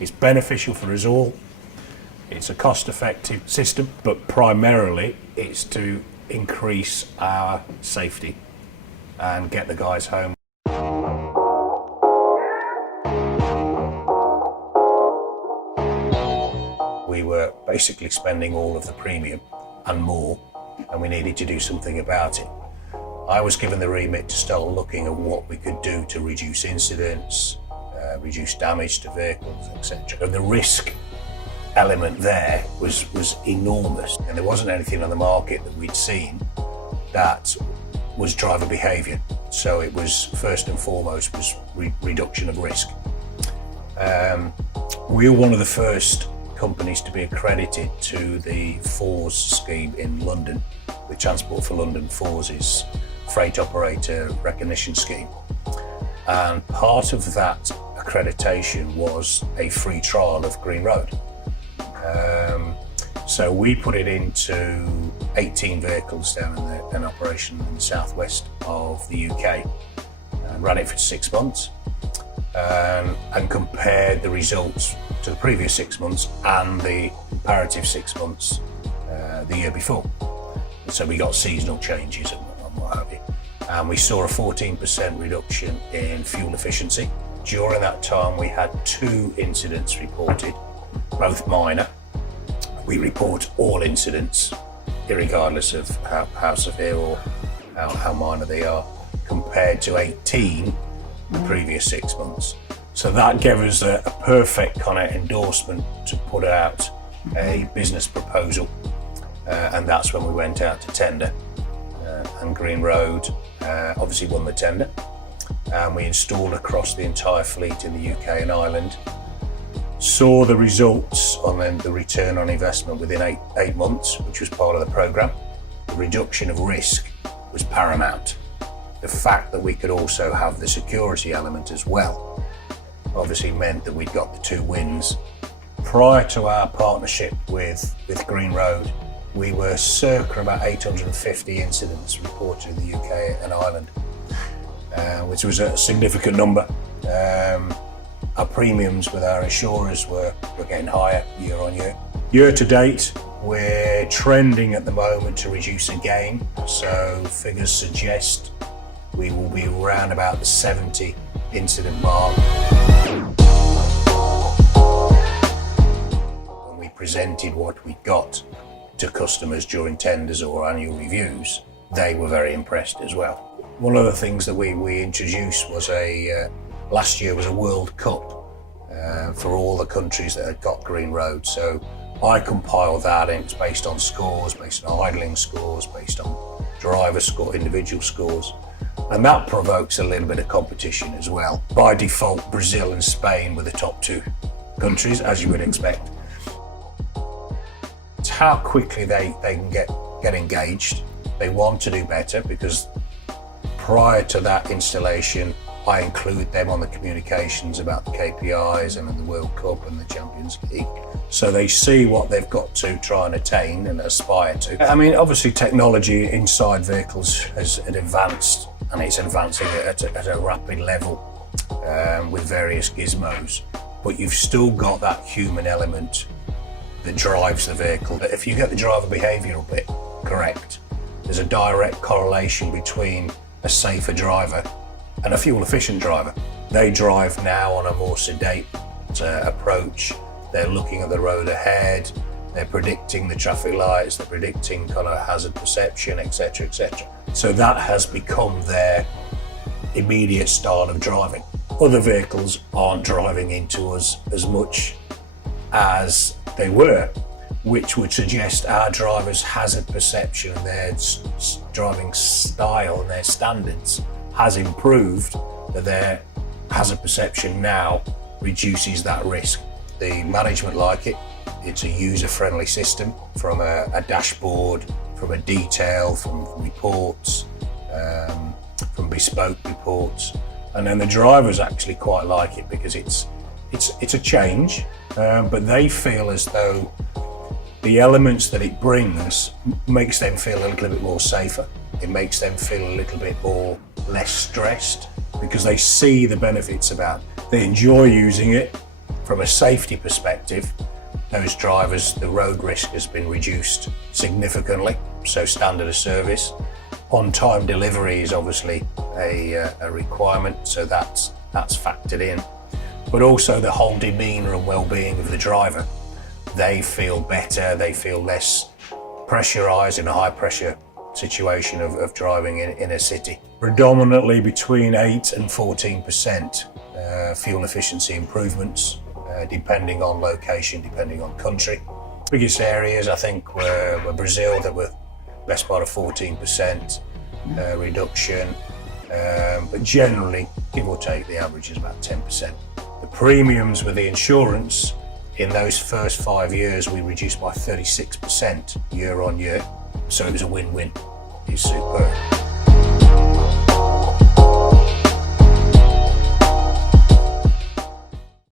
It's beneficial for us all. It's a cost-effective system, but primarily it's to increase our safety and get the guys home. We were basically spending all of the premium and more, and we needed to do something about it. I was given the remit to start looking at what we could do to reduce incidents, reduce damage to vehicles, etc. And the risk element there was enormous, and there wasn't anything on the market that we'd seen that was driver behaviour. So it was first and foremost was reduction of risk. We were one of the first companies to be accredited to the FORS scheme in London. The Transport for London FORS is Freight Operator Recognition Scheme, and part of that accreditation was a free trial of GreenRoad. So we put it into 18 vehicles down in an operation in the southwest of the UK, and ran it for 6 months, and compared the results to the previous 6 months and the comparative 6 months the year before. So we got seasonal changes and what have you. And we saw a 14% reduction in fuel efficiency. During that time, we had 2 incidents reported, both minor. We report all incidents, irregardless of how severe or how minor they are, compared to 18 the previous 6 months. So that gave us a perfect kind of endorsement to put out a business proposal, and that's when we went out to tender. And GreenRoad obviously won the tender, and we installed across the entire fleet in the UK and Ireland. Saw the results on the return on investment within eight months, which was part of the programme. The reduction of risk was paramount. The fact that we could also have the security element as well obviously meant that we'd got the 2 wins. Prior to our partnership with GreenRoad, we were circa about 850 incidents reported in the UK and Ireland, which was a significant number. Our premiums with our insurers were getting higher year on year. Year to date, we're trending at the moment to reduce again. So figures suggest we will be around about the 70 incident mark. When we presented what we got to customers during tenders or annual reviews, they were very impressed as well. One of the things that we introduced was last year was a World Cup for all the countries that had got GreenRoad. So I compiled that, and it's based on scores, based on idling scores, based on driver score, individual scores. And that provokes a little bit of competition as well. By default, Brazil and Spain were the top 2 countries, as you would expect. It's how quickly they can get engaged. They want to do better, because prior to that installation, I include them on the communications about the KPIs and the World Cup and the Champions League. So they see what they've got to try and attain and aspire to. I mean, obviously technology inside vehicles has advanced, and it's advancing at a rapid level with various gizmos. But you've still got that human element that drives the vehicle. If you get the driver behavioural bit correct, there's a direct correlation between a safer driver and a fuel efficient driver. They drive now on a more sedate approach. They're looking at the road ahead, they're predicting the traffic lights, they're predicting kind of hazard perception, etc., etc. So that has become their immediate style of driving. Other vehicles aren't driving into us as much as they were, which would suggest our drivers' hazard perception and their driving style and their standards has improved, that their hazard perception now reduces that risk. The management like it. It's a user-friendly system, from a dashboard, from a detail, from reports, from bespoke reports. And then the drivers actually quite like it, because it's a change, but they feel as though the elements that it brings makes them feel a little bit more safer. It makes them feel a little bit more less stressed, because they see the benefits about it. They enjoy using it From a safety perspective, those drivers, the road risk has been reduced significantly, so standard of service. On-time delivery is obviously a requirement, so that's factored in. But also the whole demeanour and well-being of the driver. They feel better, they feel less pressurised in a high-pressure situation of driving in a city. Predominantly between 8 and 14% fuel efficiency improvements, depending on location, depending on country. Biggest areas I think were Brazil, that were best part of 14% reduction, but generally, give or take, the average is about 10%. The premiums with the insurance, in those first 5 years, we reduced by 36% year on year, so it was a win-win. It's superb.